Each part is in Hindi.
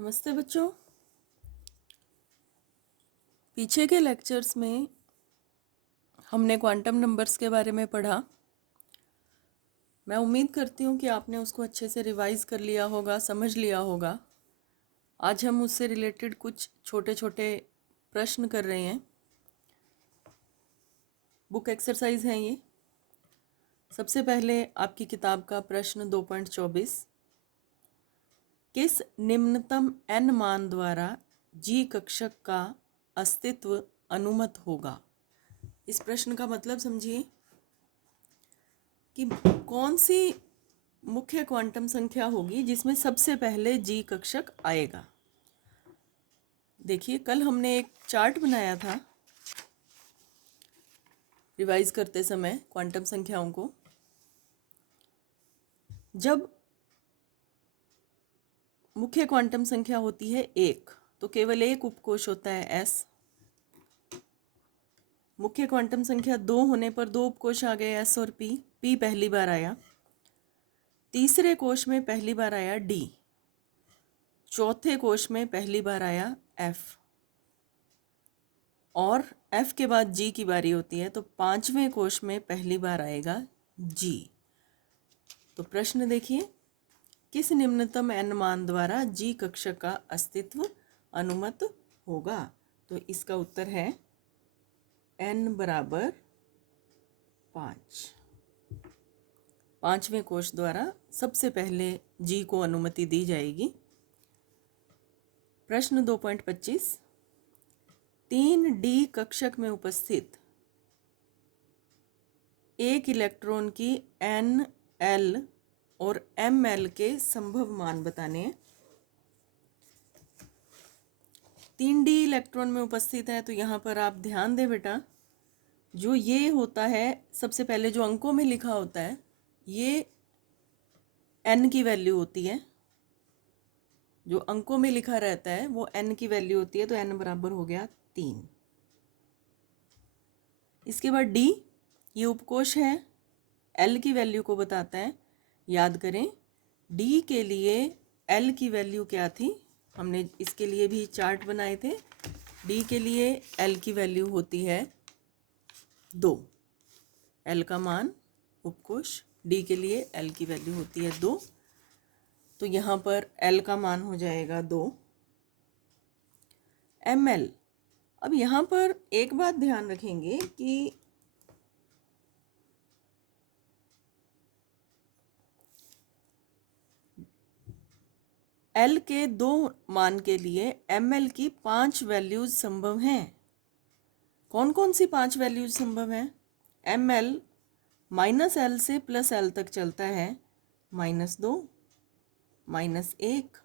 नमस्ते बच्चों। पीछे के लेक्चर्स में हमने क्वांटम नंबर्स के बारे में पढ़ा। मैं उम्मीद करती हूँ कि आपने उसको अच्छे से रिवाइज कर लिया होगा, समझ लिया होगा। आज हम उससे रिलेटेड कुछ छोटे छोटे प्रश्न कर रहे हैं। बुक एक्सरसाइज है ये। सबसे पहले आपकी किताब का प्रश्न 2.24, किस निम्नतम n मान द्वारा g कक्षक का अस्तित्व अनुमत होगा। इस प्रश्न का मतलब समझिए कि कौन सी मुख्य क्वांटम संख्या होगी जिसमें सबसे पहले g कक्षक आएगा। देखिए, कल हमने एक चार्ट बनाया था रिवाइज करते समय क्वांटम संख्याओं को। जब मुख्य क्वांटम संख्या होती है एक, तो केवल एक उपकोष होता है s। मुख्य क्वांटम संख्या दो होने पर दो उपकोष आ गए s और p। p पहली बार आया। तीसरे कोष में पहली बार आया d। चौथे कोष में पहली बार आया f और f के बाद g की बारी होती है, तो पांचवें कोष में पहली बार आएगा g। तो प्रश्न देखिए, किस निम्नतम n मान द्वारा g कक्षक का अस्तित्व अनुमत होगा। तो इसका उत्तर है n बराबर 5। पांचवें कोष द्वारा सबसे पहले g को अनुमति दी जाएगी। प्रश्न 2.25, 3D कक्षक में उपस्थित एक इलेक्ट्रॉन की Nl और Ml के संभव मान बताने हैं। 3D इलेक्ट्रॉन में उपस्थित है, तो यहाँ पर आप ध्यान दें बेटा, जो ये होता है सबसे पहले जो अंकों में लिखा होता है ये n की वैल्यू होती है। जो अंकों में लिखा रहता है वो n की वैल्यू होती है, तो n बराबर हो गया 3। इसके बाद d, ये उपकोष है, l की वैल्यू को बताता है। याद करें, d के लिए l की वैल्यू क्या थी, हमने इसके लिए भी चार्ट बनाए थे। d के लिए l की वैल्यू होती है 2। l का मान उपकोष, d के लिए l की वैल्यू होती है 2, तो यहाँ पर l का मान हो जाएगा 2। ml, अब यहाँ पर एक बात ध्यान रखेंगे कि l के 2 मान के लिए ml की 5 वैल्यूज संभव हैं। कौन कौन सी 5 वैल्यूज संभव हैं? ml -l से +l तक चलता है, -2, -1,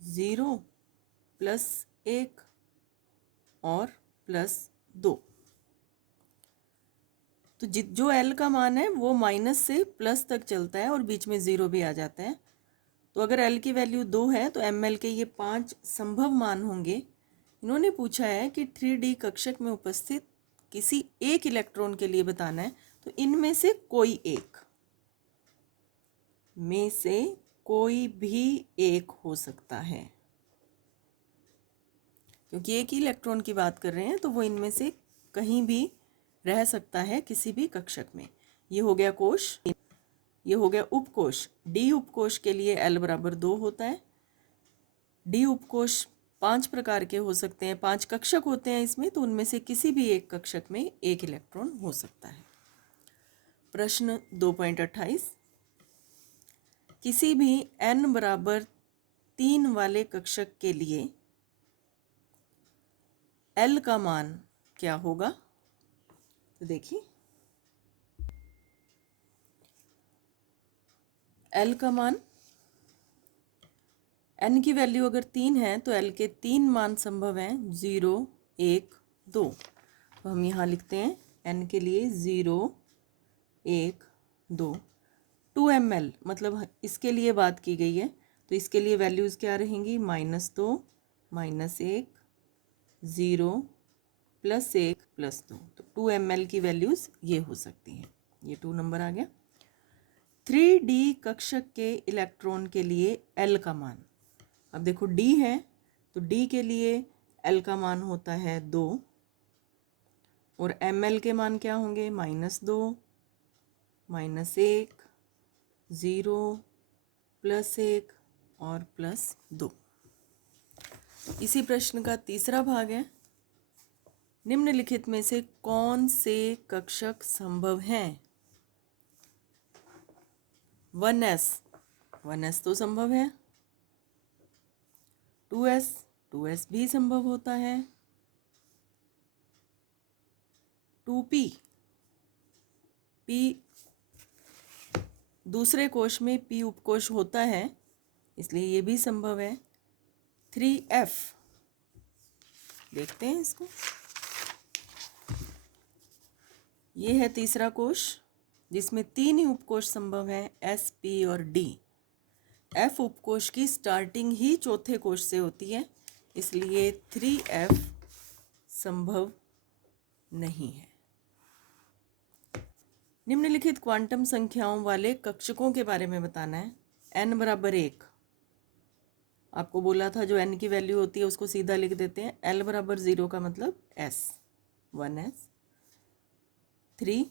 0, +1 और +2। तो जो l का मान है वो माइनस से प्लस तक चलता है और बीच में 0 भी आ जाता है। तो अगर l की वैल्यू 2 है तो ml के ये 5 संभव मान होंगे। इन्होंने पूछा है कि 3D कक्षक में उपस्थित किसी एक इलेक्ट्रॉन के लिए बताना है, तो इनमें से कोई एक में से कोई भी एक हो सकता है। क्योंकि एक ही इलेक्ट्रॉन की बात कर रहे हैं, तो वो इनमें से कहीं भी रह सकता है किसी भी कक्षक में। ये हो गया कोश, ये हो गया उपकोष। डी उपकोष के लिए L बराबर 2 होता है। डी उपकोष 5 प्रकार के हो सकते हैं, 5 कक्षक होते हैं इसमें, तो उनमें से किसी भी एक कक्षक में एक इलेक्ट्रॉन हो सकता है। प्रश्न 2.28, किसी भी n बराबर 3 वाले कक्षक के लिए L का मान क्या होगा। तो देखिए, L का मान, n की वैल्यू अगर 3 है तो L के 3 मान संभव हैं, 0, 1, 2। तो हम यहाँ लिखते हैं n के लिए 0, 1, 2। 2 ml मतलब इसके लिए बात की गई है, तो इसके लिए वैल्यूज़ क्या रहेंगी, -2, -1, 0, +1, +2। तो 2 ml की वैल्यूज़ ये हो सकती हैं। ये 2 नंबर आ गया। 3D कक्षक के इलेक्ट्रॉन के लिए L का मान, अब देखो डी है, तो डी के लिए एल का मान होता है 2 और एम एल के मान क्या होंगे, -2, -1, 0, +1 और +2। इसी प्रश्न का तीसरा भाग है, निम्नलिखित में से कौन से कक्षक संभव हैं। 1s तो संभव है, 2s भी संभव होता है, 2p दूसरे कोश में p उपकोश होता है इसलिए ये भी संभव है, 3f देखते हैं इसको। ये है तीसरा कोश जिसमें 3 ही उपकोश संभव है, s, p और d। f उपकोश की स्टार्टिंग ही चौथे कोश से होती है इसलिए 3f संभव नहीं है। निम्नलिखित क्वांटम संख्याओं वाले कक्षकों के बारे में बताना है। n बराबर 1 आपको बोला था, जो n की वैल्यू होती है उसको सीधा लिख देते हैं। l बराबर 0 का मतलब s, 1s। 3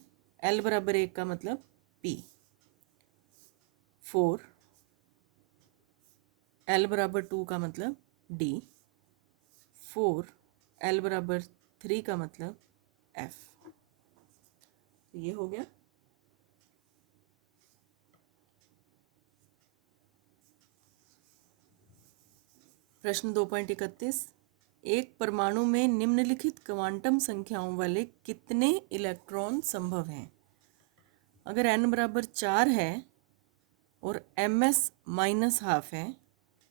l बराबर 1 का मतलब p। 4 l बराबर 2 का मतलब d। 4 l बराबर 3 का मतलब f। तो ये हो गया। प्रश्न 2.31, एक परमाणु में निम्नलिखित क्वांटम संख्याओं वाले कितने इलेक्ट्रॉन संभव हैं। अगर n बराबर 4 है और ms -½ है,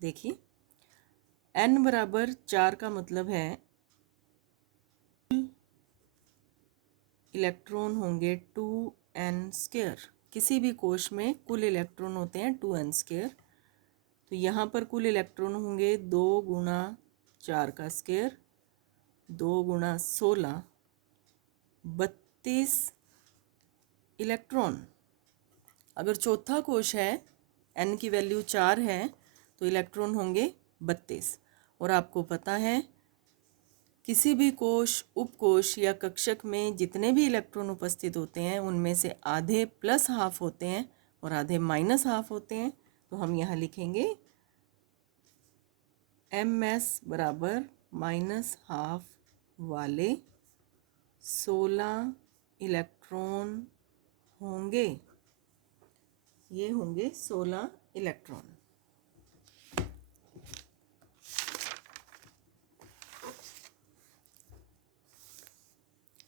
देखिए n बराबर 4 का मतलब है इलेक्ट्रॉन होंगे 2n²। किसी भी कोश में कुल इलेक्ट्रॉन होते हैं 2n²। तो यहाँ पर कुल इलेक्ट्रॉन होंगे 2 गुणा 4 का स्क्वायर, 2 गुणा 16, 32 इलेक्ट्रॉन। अगर चौथा कोश है, n की वैल्यू 4 है, तो इलेक्ट्रॉन होंगे 32। और आपको पता है किसी भी कोश, उपकोश या कक्षक में जितने भी इलेक्ट्रॉन उपस्थित होते हैं उनमें से आधे +½ होते हैं और आधे -½ होते हैं। तो हम यहाँ लिखेंगे ms बराबर -½ वाले 16 इलेक्ट्रॉन होंगे। ये होंगे 16 इलेक्ट्रॉन।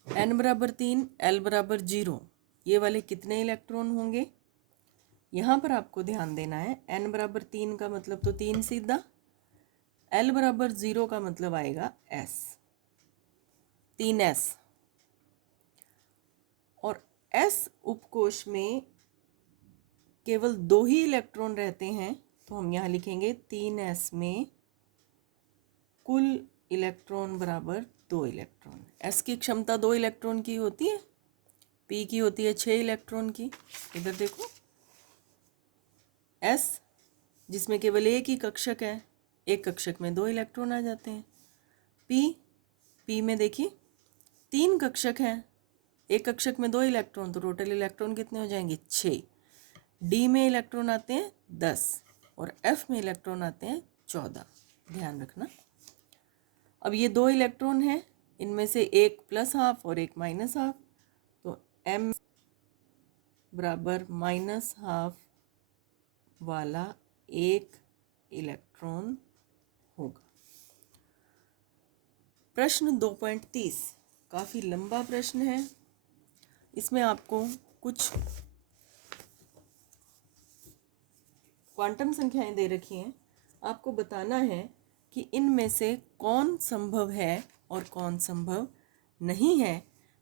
n बराबर 3 l बराबर 0 ये वाले कितने इलेक्ट्रॉन होंगे। यहाँ पर आपको ध्यान देना है, n बराबर 3 का मतलब तो 3 सीधा, l बराबर 0 का मतलब आएगा s, 3s। और s उपकोश में केवल 2 ही इलेक्ट्रॉन रहते हैं, तो हम यहाँ लिखेंगे 3s में कुल इलेक्ट्रॉन बराबर 2 इलेक्ट्रॉन। s की क्षमता 2 इलेक्ट्रॉन की होती है, p की होती है 6 इलेक्ट्रॉन की। इधर देखो s जिसमें केवल एक ही कक्षक है, एक कक्षक में 2 इलेक्ट्रॉन आ जाते हैं। p में देखिए 3 कक्षक हैं, एक कक्षक में 2 इलेक्ट्रॉन, तो टोटल इलेक्ट्रॉन कितने हो जाएंगे 6। d में इलेक्ट्रॉन आते हैं 10 और f में इलेक्ट्रॉन आते हैं 14, ध्यान रखना। अब ये 2 इलेक्ट्रॉन हैं, इनमें से एक +½ और एक -½ तो m बराबर -½ वाला 1 इलेक्ट्रॉन होगा। प्रश्न 2.30 काफ़ी लंबा प्रश्न है। इसमें आपको कुछ क्वांटम संख्याएं दे रखी हैं, आपको बताना है कि इनमें से कौन संभव है और कौन संभव नहीं है।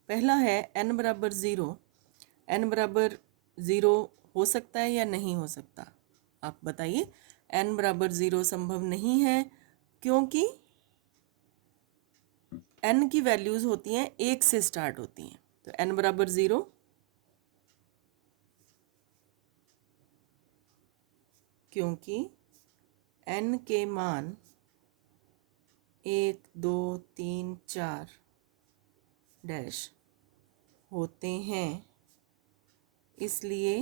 पहला है n बराबर 0। n बराबर 0 हो सकता है या नहीं हो सकता, आप बताइए। n बराबर 0 संभव नहीं है क्योंकि n की वैल्यूज़ होती हैं 1 से स्टार्ट होती हैं, तो n बराबर 0, क्योंकि n के मान 1 2 3 4 डैश होते हैं, इसलिए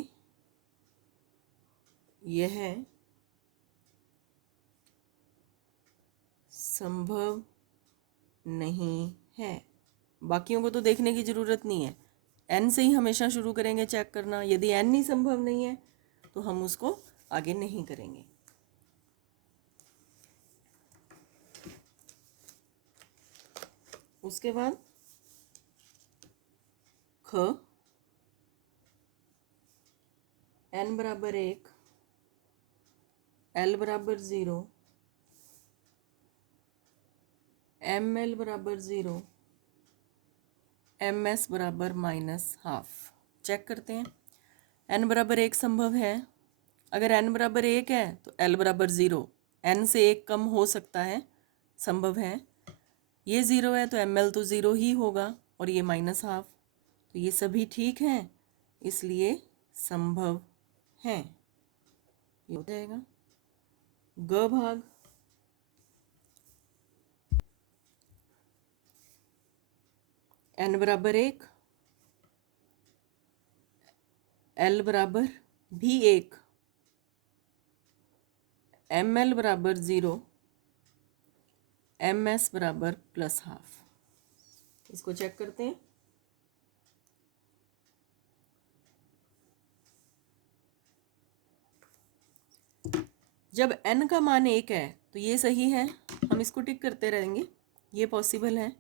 यह संभव नहीं है। बाकियों को तो देखने की ज़रूरत नहीं है, n से ही हमेशा शुरू करेंगे चेक करना। यदि n ही संभव नहीं है तो हम उसको आगे नहीं करेंगे। उसके बाद ख n बराबर 1, l बराबर 0, ml बराबर 0, ms बराबर -12। चेक करते हैं। n बराबर 1 संभव है। अगर n बराबर 1 है तो l बराबर 0, n से 1 कम हो सकता है, संभव है। ये 0 है तो ml तो 0 ही होगा, और ये -12, तो ये सभी ठीक हैं, इसलिए संभव हैं। ये हो जाएगा। ग भाग n बराबर 1, l बराबर भी 1, ml बराबर 0, ms बराबर +12। इसको चेक करते हैं। जब n का मान 1 है तो ये सही है, हम इसको टिक करते रहेंगे, ये पॉसिबल है।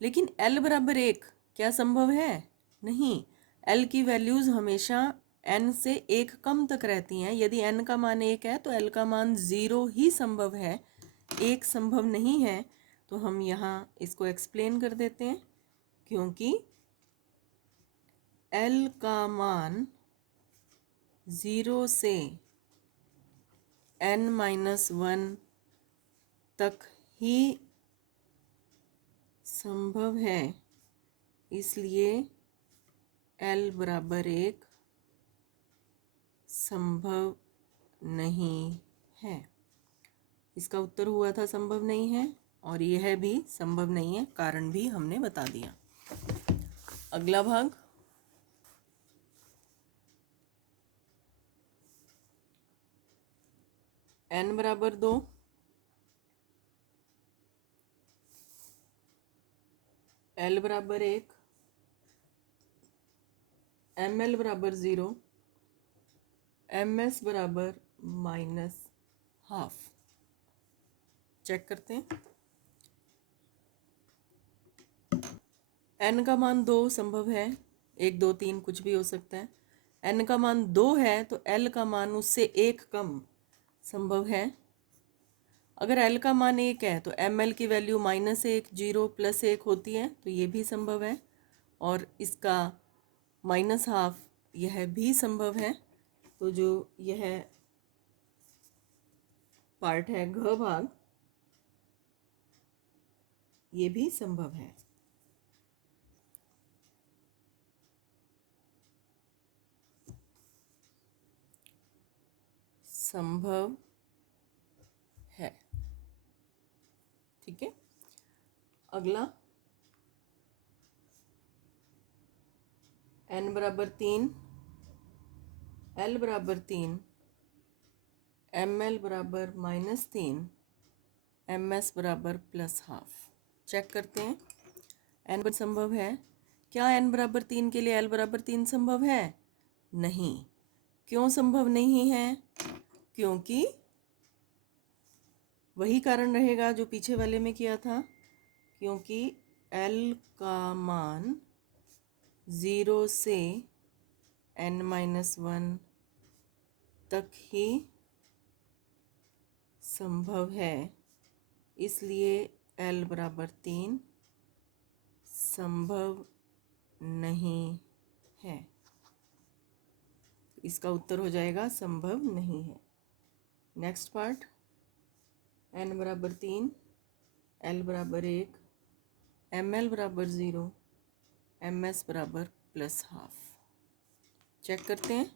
लेकिन l बराबर 1 क्या संभव है? नहीं। l की वैल्यूज़ हमेशा n से 1 कम तक रहती हैं। यदि n का मान 1 है तो l का मान 0 ही संभव है, 1 संभव नहीं है। तो हम यहाँ इसको एक्सप्लेन कर देते हैं, क्योंकि l का मान 0 से n-1 तक ही संभव है, इसलिए l बराबर 1 संभव नहीं है। इसका उत्तर हुआ था संभव नहीं है, और यह भी संभव नहीं है, कारण भी हमने बता दिया। अगला भाग n बराबर 2, l बराबर 1, ml बराबर 0, ms बराबर -12। चेक करते हैं। n का मान 2 संभव है, 1 2 3 कुछ भी हो सकता है। n का मान 2 है तो l का मान उससे 1 कम संभव है। अगर l का मान 1 है तो ml की वैल्यू -1, 0 +1 होती है, तो ये भी संभव है। और इसका -12 यह भी संभव है। तो जो यह पार्ट है घ भाग, ये भी संभव है। संभव है, ठीक है। अगला n बराबर 3, l बराबर 3, ml बराबर -3, ms बराबर +12। चेक करते हैं। n संभव है। क्या n बराबर 3 के लिए l बराबर 3 संभव है? नहीं। क्यों संभव नहीं है? क्योंकि वही कारण रहेगा जो पीछे वाले में किया था, क्योंकि l का मान 0 से n-1 तक ही संभव है, इसलिए l बराबर 3 संभव नहीं है। इसका उत्तर हो जाएगा संभव नहीं है। नेक्स्ट पार्ट, n बराबर 3, l बराबर 1, ml बराबर 0, ms बराबर +12। चेक करते हैं।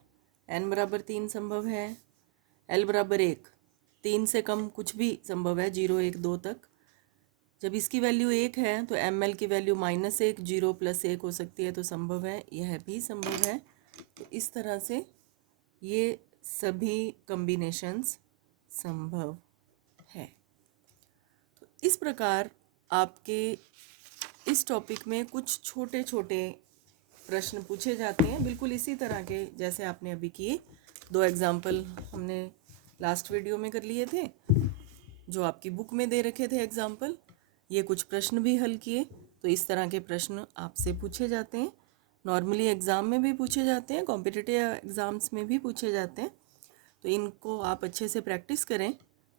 n बराबर 3 संभव है, l बराबर 1 3 से कम कुछ भी संभव है, 0 1 2 तक। जब इसकी वैल्यू 1 है तो ml की वैल्यू -1, 0 + 1 हो सकती है, तो संभव है, यह भी संभव है। तो इस तरह से ये सभी कॉम्बिनेशंस संभव है। तो इस प्रकार आपके इस टॉपिक में कुछ छोटे छोटे प्रश्न पूछे जाते हैं, बिल्कुल इसी तरह के जैसे आपने अभी किए। 2 एग्जाम्पल हमने लास्ट वीडियो में कर लिए थे, जो आपकी बुक में दे रखे थे एग्जाम्पल। ये कुछ प्रश्न भी हल किए। तो इस तरह के प्रश्न आपसे पूछे जाते हैं, नॉर्मली एग्ज़ाम में भी पूछे जाते हैं, कॉम्पिटिटिव एग्ज़ाम्स में भी पूछे जाते हैं। तो इनको आप अच्छे से प्रैक्टिस करें,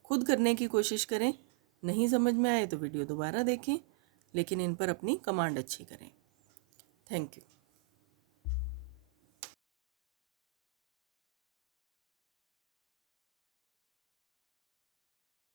खुद करने की कोशिश करें। नहीं समझ में आए तो वीडियो दोबारा देखें, लेकिन इन पर अपनी कमांड अच्छी करें। Thank you.